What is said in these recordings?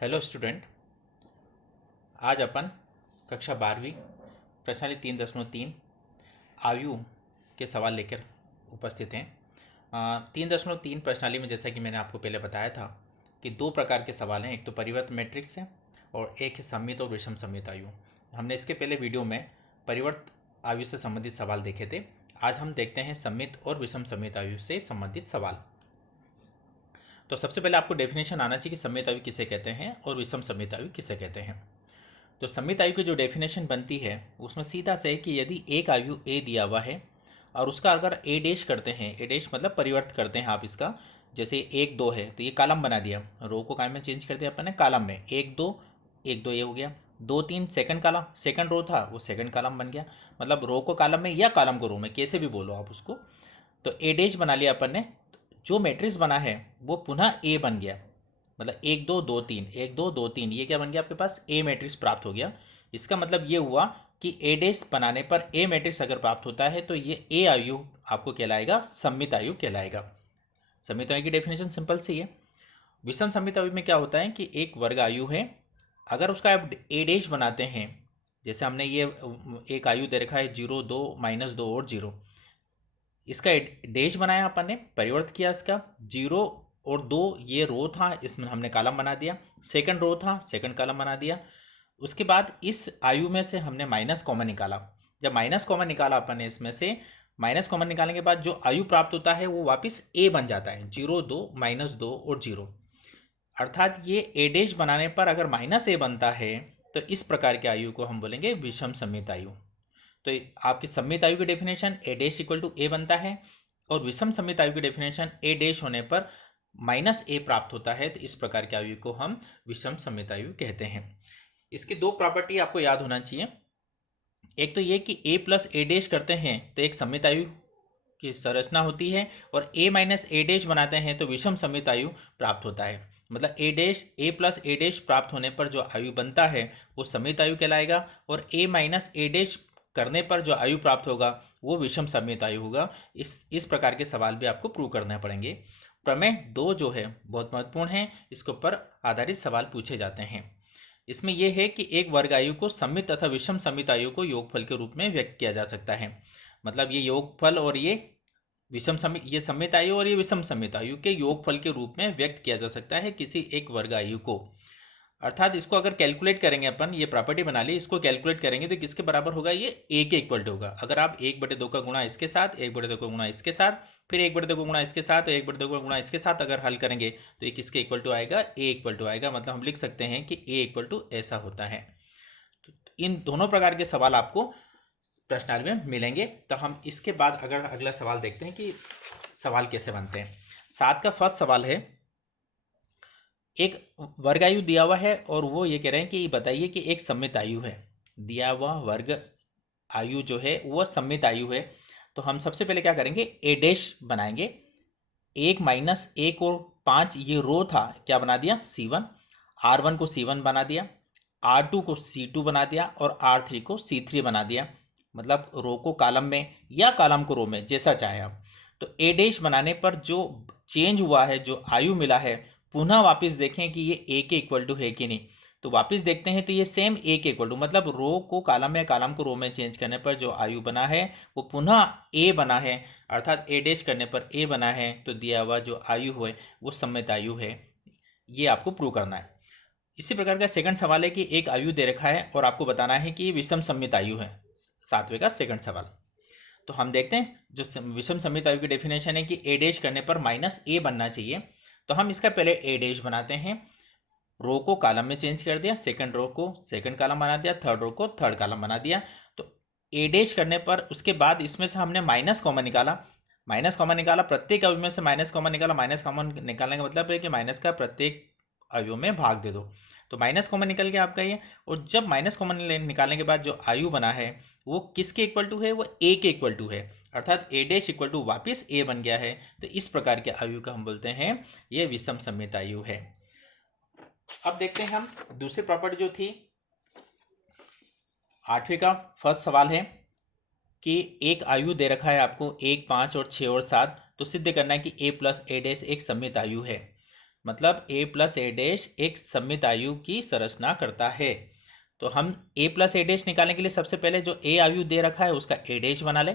Hello student. आज अपन कक्षा 12वीं प्रश्नावली 3.3 आयु के सवाल लेकर उपस्थित हैं। 3.3 प्रश्नावली में जैसा कि मैंने आपको पहले बताया था कि दो प्रकार के सवाल हैं, एक तो परिवर्त मैट्रिक्स है और एक है सममित और विषम सममित आयु। हमने इसके पहले वीडियो में परिवर्त आयु से संबंधित सवाल देखे थे। आज हम देखते हैं सममित और विषम सममित आयु से संबंधित सवाल। तो सबसे पहले आपको डेफिनेशन आना चाहिए कि सममित आयु किसे कहते हैं और विषम सममित आयु किसे कहते हैं। तो सममित आयु की जो डेफिनेशन बनती है उसमें सीधा से है कि यदि एक आयु ए दिया हुआ है और उसका अगर ए डैश करते हैं, ए डैश मतलब परिवर्त करते हैं आप इसका, जैसे 1 2 है तो ये कॉलम बना दिया, रो को काय में चेंज कर दिया अपन ने, कॉलम में 1 2 ये हो गया, 2 3 सेकंड कॉलम, सेकंड रो था वो सेकंड कॉलम बन गया। मतलब रो को कॉलम में या कॉलम को रो में, कैसे भी बोलो आप उसको। तो ए डैश बना लिया अपन ने, जो मैट्रिक्स बना है वो पुनः ए बन गया। मतलब 1 2 2 3 ये क्या बन गया आपके पास, ए मैट्रिक्स प्राप्त हो गया। इसका मतलब ये हुआ कि ए डैश बनाने पर ए मैट्रिक्स अगर प्राप्त होता है तो ये ए आयु आपको कहलाएगा सममित आयु कहलाएगा। सममित आयु की डेफिनेशन सिंपल सी है। विषम सममित आयु में क्या होता है कि एक वर्ग आयु है, अगर उसका आप ए डैश बनाते हैं, जैसे हमने ये एक आयु दे रखा है 0 2 -2 और 0, इसका डैश बनाया अपन ने, परिवर्त किया इसका, 0 और 2 ये रो था, इसमें हमने कॉलम बना दिया, सेकंड रो था सेकंड कॉलम बना दिया। उसके बाद इस आयु में से हमने माइनस कॉमन निकाला। जब माइनस कॉमन निकाला अपन ने, इसमें से माइनस कॉमन निकालने के बाद जो आयु प्राप्त होता है वो वापस ए बन जाता है, 0 2 -2 और 0। अर्थात ये ए डैश बनाने पर अगर माइनस ए बनता है तो इस प्रकार के आयु को हम बोलेंगे विषम सममित आयु। तो आपकी सममित आयु की definition A dash equal to A बनता है और विषम सममित आयु की डेफिनेशन ए डैश होने पर माइनस ए प्राप्त होता है। तो इस प्रकार के आयु को हम विषम सममित आयु कहते हैं। इसकी दो प्रॉपर्टी आपको याद होना चाहिए। एक तो ये कि ए प्लस ए डैश करते हैं तो एक सममित आयु की संरचना होती है, और ए माइनस ए डैश बनाते हैं तो विषम सममित आयु प्राप्त होता है। मतलब ए dash A plus a dash प्राप्त होने पर जो आयु बनता है वो सममित आयु कहलाएगा, और ए माइनस ए डैश करने पर जो आयु प्राप्त होगा वो विषम सममित आयु होगा। इस प्रकार के सवाल भी आपको प्रूव करने पड़ेंगे। प्रमेय 2 जो है बहुत महत्वपूर्ण है, इसके ऊपर आधारित सवाल पूछे जाते हैं। इसमें यह है कि एक वर्ग आयु को सममित तथा विषम सममित आयु को योगफल के रूप में व्यक्त किया जा सकता है। मतलब ये योगफल और ये विषम सममित, ये सममित आयु और ये विषम सममित आयु के योगफल के रूप में व्यक्त किया जा सकता है किसी एक वर्ग आयु को। अर्थात इसको अगर कैलकुलेट करेंगे अपन, ये प्रॉपर्टी बना ली, इसको कैलकुलेट करेंगे तो किसके बराबर होगा, ये ए के इक्वल टू होगा। अगर आप 1/2 का गुणा इसके साथ, 1/2 का गुणा इसके साथ, फिर 1/2 का गुणा इसके साथ, 1/2 का गुणा इसके साथ अगर हल करेंगे तो ये किसके इक्वल टू आएगा, ए इक्वल टू आएगा। मतलब हम लिख सकते हैं कि ए इक्वल टू ऐसा होता है। तो इन दोनों प्रकार के सवाल आपको प्रश्नावली में मिलेंगे। तो हम इसके बाद अगर अगला सवाल देखते हैं कि सवाल कैसे बनते हैं। 7 का फर्स्ट सवाल है, एक वर्ग आयु दिया हुआ है और वो ये कह रहे हैं कि बताइए कि एक सममित आयु है, दिया हुआ वर्ग आयु जो है वो सममित आयु है। तो हम सबसे पहले क्या करेंगे, ए डैश बनाएंगे। 1 - 1 और 5 ये रो था, क्या बना दिया, C1, R1 को C1 बना दिया, R2 को C2 बना दिया और R3 को C3 बना दिया। मतलब रो को कॉलम में या कॉलम को रो में, जैसा चाहे आप। तो ए डैश बनाने पर जो चेंज हुआ है, जो आयु मिला है, पुनः वापस देखें कि ये ए के इक्वल टू है कि नहीं। तो वापस देखते हैं तो ये सेम ए के इक्वल टू, मतलब रो को कॉलम में, कॉलम को रो में चेंज करने पर जो आयु बना है वो पुनः ए बना है। अर्थात ए डैश करने पर ए बना है, तो दिया हुआ जो आयु है वो सममित आयु है। ये आपको प्रूव करना है। इसी प्रकार का सेकंड सवाल है कि एक आयु दे रखा है और आपको बताना है कि ये विषम सममित आयु है। 7वें का सेकंड सवाल। तो हम देखते हैं जो विषम सममित आयु की डेफिनेशन है कि ए डैश करने पर माइनस ए बनना चाहिए। तो हम इसका पहले ए डैश बनाते हैं, रो को कॉलम में चेंज कर दिया, सेकंड रो को सेकंड कॉलम बना दिया, थर्ड रो को थर्ड कॉलम बना दिया। तो ए डैश करने पर उसके बाद इसमें से हमने माइनस कॉमन निकाला, माइनस कॉमन निकाला, प्रत्येक अवयव में से माइनस कॉमन निकाला। माइनस कॉमन निकालने का मतलब है कि माइनस का प्रत्येक अवयव में भाग दे दो। तो माइनस कॉमन निकल गया आपका ये। और जब माइनस कॉमन निकालने के बाद जो आयु बना है वो किसके इक्वल टू है, वो ए के इक्वल टू है। अर्थात ए डैश इक्वल टू वापिस ए बन गया है। तो इस प्रकार के आयु का हम बोलते हैं ये विषम सममित आयु है। अब देखते हैं हम दूसरी प्रॉपर्टी जो थी, 8वें का फर्स्ट सवाल है कि एक आयु दे रखा है आपको 1 5 और 6 और 7। तो सिद्ध करना है कि ए प्लस ए डैश एक सममित आयु है। मतलब a प्लस ए डैश एक सममित आयु की संरचना करता है। तो हम a प्लस ए डैश निकालने के लिए सबसे पहले जो a आयु दे रखा है उसका a डैश बना ले।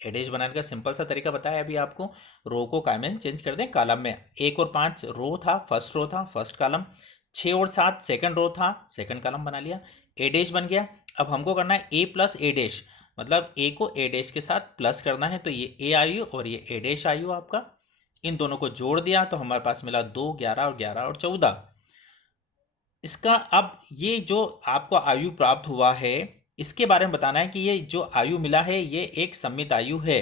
a डैश बनाने का सिंपल सा तरीका बताया अभी आपको, रो को काय में चेंज कर दें कॉलम में। 1 और 5 रो था, फर्स्ट कॉलम। 6 और 7 सेकंड रो था, सेकंड कॉलम बना लिया। a डैश बन गया। अब हमको करना है a प्लस ए डैश, मतलब a को a डैश के साथ प्लस करना है। तो ये a आयु और ये a डैश आयु आपका, इन दोनों को जोड़ दिया तो हमारे पास मिला 2, 11 और 11 और 14। इसका अब ये जो आपको आयु प्राप्त हुआ है इसके बारे में बताना है कि ये जो आयु मिला है ये एक सममित आयु है।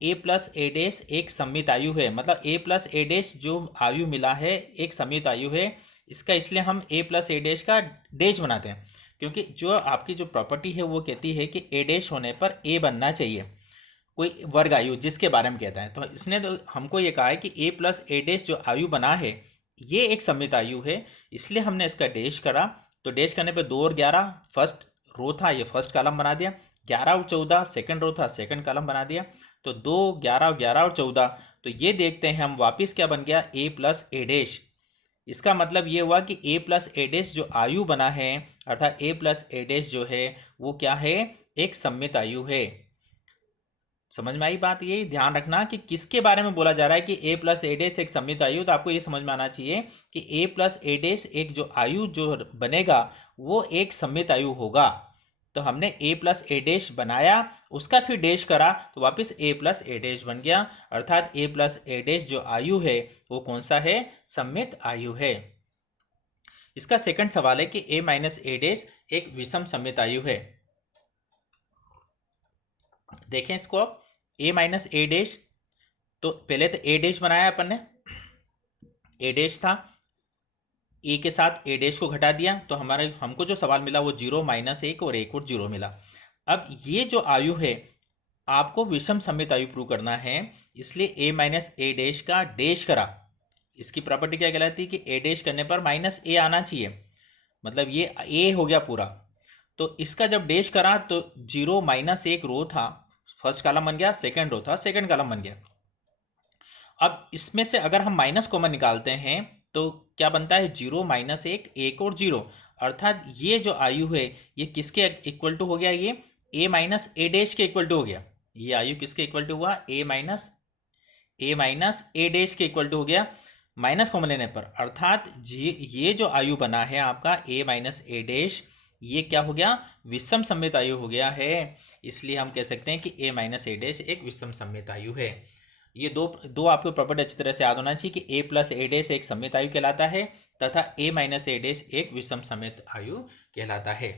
a प्लस ए डैश एक सममित आयु है, मतलब a प्लस ए डैश जो आयु मिला है एक सममित आयु है। इसका इसलिए हम a प्लस ए डैश का डैश बनाते हैं, क्योंकि जो आपकी जो प्रॉपर्टी है वो कहती है कि a डैश होने पर a बनना चाहिए, कोई वर्ग आयु जिसके बारे में कहता है। तो इसने तो हमको ये कहा है कि a प्लस ए डैश जो आयु बना है ये एक सममित आयु है, इसलिए हमने इसका डैश करा। तो डैश करने पे 2 और 11 फर्स्ट रो था, ये फर्स्ट कॉलम बना दिया। 11 और 14 सेकंड रो था, सेकंड कॉलम बना दिया। तो 2, 11 और 11 और 14, तो ये देखते हैं हम वापिस क्या बन गया, a प्लस ए डैश। इसका मतलब ये हुआ कि a प्लस ए डैश जो आयु बना है, अर्थात a प्लस ए डैश जो है वो क्या है, एक सममित आयु है। समझ में आई बात? ये ध्यान रखना कि किसके बारे में बोला जा रहा है कि a प्लस ए डैश एक सममित आयु। तो आपको ये समझ में आना चाहिए कि a प्लस ए डैश एक जो आयु जो बनेगा वो एक सममित आयु होगा। तो हमने a प्लस ए डैश बनाया, उसका फिर डैश करा तो वापस a प्लस ए डैश बन गया, अर्थात a प्लस ए डैश जो आयु है वो कौन सा है, सममित आयु है। इसका सेकंड सवाल है कि a माइनस ए डैश एक विषम सममित आयु है। देखें इसको अब, a माइनस ए डैश, तो पहले तो a डैश बनाया अपन ने, a डैश था, a के साथ a डैश को घटा दिया तो हमको जो सवाल मिला वो 0, -1 और 1 और 0 मिला। अब ये जो आयु है आपको विषम सममित आयु प्रूव करना है, इसलिए a माइनस ए डैश का डैश करा। इसकी प्रॉपर्टी क्या कहलाती है कि a डैश करने पर -a आना चाहिए, मतलब ये a हो गया पूरा। तो इसका जब डैश करा तो 0, -1 रो था, फर्स्ट कॉलम बन गया, सेकंड रो था, सेकंड कॉलम बन गया। अब इसमें से अगर हम माइनस कॉमन निकालते हैं तो क्या बनता है, 0, -1, 1 और 0, अर्थात ये जो आयु है ये किसके इक्वल टू हो गया, ये a माइनस ए डैश के इक्वल टू हो गया। ये आयु किसके इक्वल टू हुआ, a माइनस ए डैश के इक्वल टू हो गया माइनस कॉमन लेने पर, अर्थात ये जो आयु बना है आपका a माइनस ए डैश, ये क्या हो गया, विषम सममित आयु हो गया है। इसलिए हम कह सकते हैं कि a माइनस ए डैश एक विषम सममित आयु है। ये दो आपको प्रॉपर्टी अच्छी तरह से याद होना चाहिए कि a प्लस ए डैश एक सममित आयु कहलाता है तथा a माइनस ए डैश एक विषम सममित आयु कहलाता है।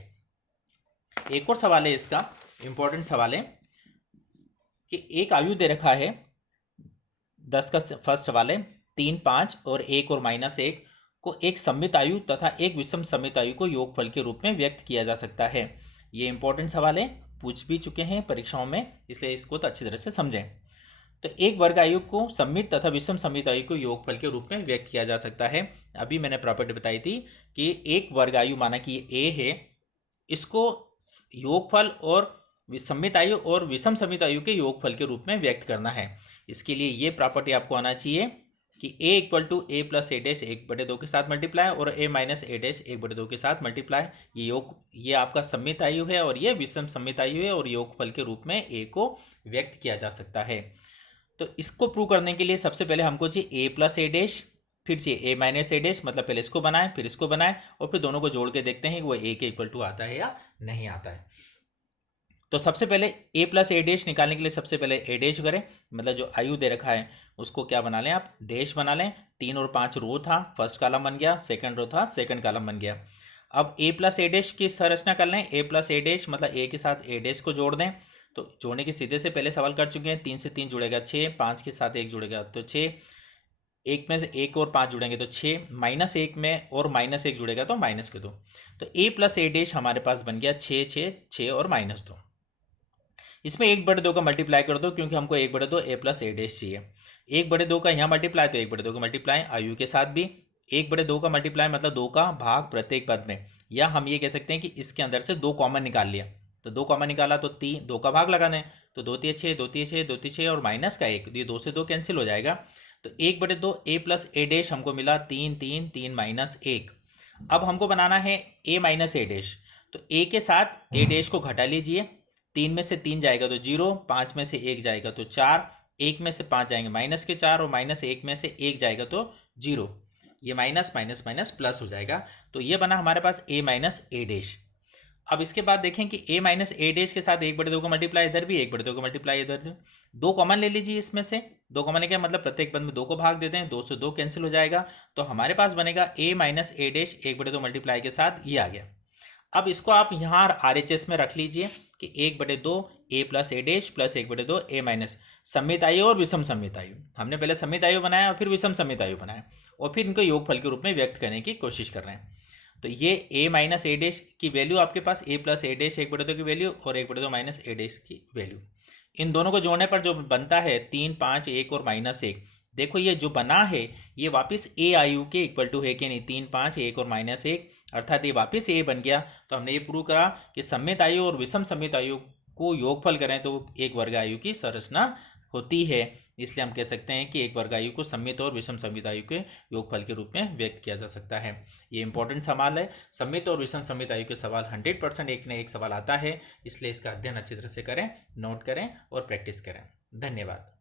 एक और सवाल है, इसका इंपॉर्टेंट सवाल है कि एक आयु दे रखा है, 10 का फर्स्ट सवाल है, 3, 5 और 1 और -1 को एक सममित आयु तथा एक विषम सममित आयु को योगफल के रूप में व्यक्त किया जा सकता है। ये इंपॉर्टेंट सवाल है, पूछ भी चुके हैं परीक्षाओं में, इसलिए इसको तो अच्छी तरह से समझें। तो एक वर्ग आयु को सममित तथा विषम सममित आयु को योगफल के रूप में व्यक्त किया जा सकता है। अभी मैंने प्रॉपर्टी बताई थी कि एक वर्ग आयु माना कि ये a है, इसको योगफल और सममित आयु और विषम सममित आयु के योगफल के रूप में व्यक्त करना है। इसके लिए ये प्रॉपर्टी आपको आना चाहिए कि a equal to a plus a dash 1/2 के साथ मल्टीप्लाई और a माइनस ए डैश 1/2 के साथ मल्टीप्लाई। ये आपका सममित आयु है और ये विषम सममित आयु है और योगफल के रूप में a को व्यक्त किया जा सकता है। तो इसको प्रूव करने के लिए सबसे पहले हमको चाहिए a प्लस ए डैश, फिर चाहिए a माइनस ए डैश, मतलब पहले इसको बनाएं फिर इसको बनाएं और फिर दोनों को जोड़ के देखते हैं कि वो a के इक्वल टू आता है या नहीं आता है। तो सबसे पहले a प्लस ए डैश निकालने के लिए सबसे पहले ए डैश करें, मतलब जो आयु दे रखा है उसको क्या बना लें आप, डैश बना लें। 3 और 5 रो था, फर्स्ट कॉलम बन गया, सेकंड रो था, सेकंड कॉलम बन गया। अब a प्लस ए डैश की संरचना कर लें, a प्लस ए डैश मतलब a के साथ ए डैश को जोड़ दें। तो जोड़ने के सीधे से पहले सवाल कर चुके हैं, 3 से 3 जुड़ेगा 6, 5 के साथ 1 जुड़ेगा तो 6, 1 में से 1 और 5 जुड़ेंगे तो 6, -1 में और -1 जुड़ेगा तो -2। तो a प्लस ए डैश हमारे पास बन गया 6, 6, 6 और -2। इसमें 1/2 का मल्टीप्लाई कर दो, क्योंकि हमको 1/2 a प्लस ए डैश चाहिए। 1/2 का यहाँ मल्टीप्लाई तो 1/2 का मल्टीप्लाई आयु के साथ भी, 1/2 का मल्टीप्लाई मतलब 2 का भाग प्रत्येक पद में, या हम ये कह सकते हैं कि इसके अंदर से 2 कॉमन निकाल लिया। तो 2 कॉमन निकाला तो 2 का भाग लगा दें, तो 2 × 6, 2 × 6, 2 × 6 और -1, ये 2 से 2 कैंसिल हो जाएगा। तो 1/2 a प्लस ए डैश हमको मिला 3 3 3 माइनस 1। अब हमको बनाना है a माइनस ए डैश। तो a के साथ ए डैश को घटा लीजिए। 3 में से 3 जाएगा तो 0, 5 में से 1 जाएगा तो 4, 1 में से 5 जाएंगे माइनस के 4 और माइनस 1 में से 1 जाएगा तो 0। ये माइनस माइनस माइनस प्लस हो जाएगा। तो ये बना हमारे पास a माइनस ए डैश। अब इसके बाद देखें कि a माइनस ए डैश के साथ 1/2 को मल्टीप्लाई इधर भी, 1/2 को मल्टीप्लाई इधर भी। 2 कॉमन ले लीजिए इसमें से। 2 कॉमन लेके मतलब प्रत्येक पद में 2 को भाग देते हैं, 2 से 2 कैंसिल हो जाएगा। तो हमारे पास बनेगा a minus A dash 1/2 multiply के साथ ये आ गया। अब इसको आप यहाँ RHS में रख लीजिए कि 1/2 a plus a dash plus 1/2 a minus सममित आयु और विषम सममित आयु। हमने पहले सममित आयु बनाया और फिर विषम सममित आयु बनाया और फिर इनको योगफल के रूप में व्यक्त करने की कोशिश कर रहे हैं। तो ये a माइनस ए डैश की वैल्यू आपके पास a प्लस ए डैश 1/2 की वैल्यू और 1/2 माइनस ए डैश की वैल्यू। इन दोनों को जोड़ने पर जो बनता है 3 5 1 और माइनस 1। देखो ये जो बना है ये वापस a आयु के इक्वल टू है कि नहीं, 3 5 1 और माइनस 1, अर्थात ये वापस a बन गया। तो हमने ये प्रूव करा कि सममित आयु और विषम सममित आयु को योगफल करें तो एक वर्ग आयु की संरचना होती है। इसलिए हम कह सकते हैं कि एक वर्ग आयु को सममित और विषम सममित आयु के योगफल के रूप में व्यक्त किया जा सकता है। ये इंपॉर्टेंट सवाल है। सममित और विषम सममित आयु के सवाल 100% एक न एक सवाल आता है, इसलिए इसका अध्ययन अच्छी तरह से करें, नोट करें और प्रैक्टिस करें। धन्यवाद।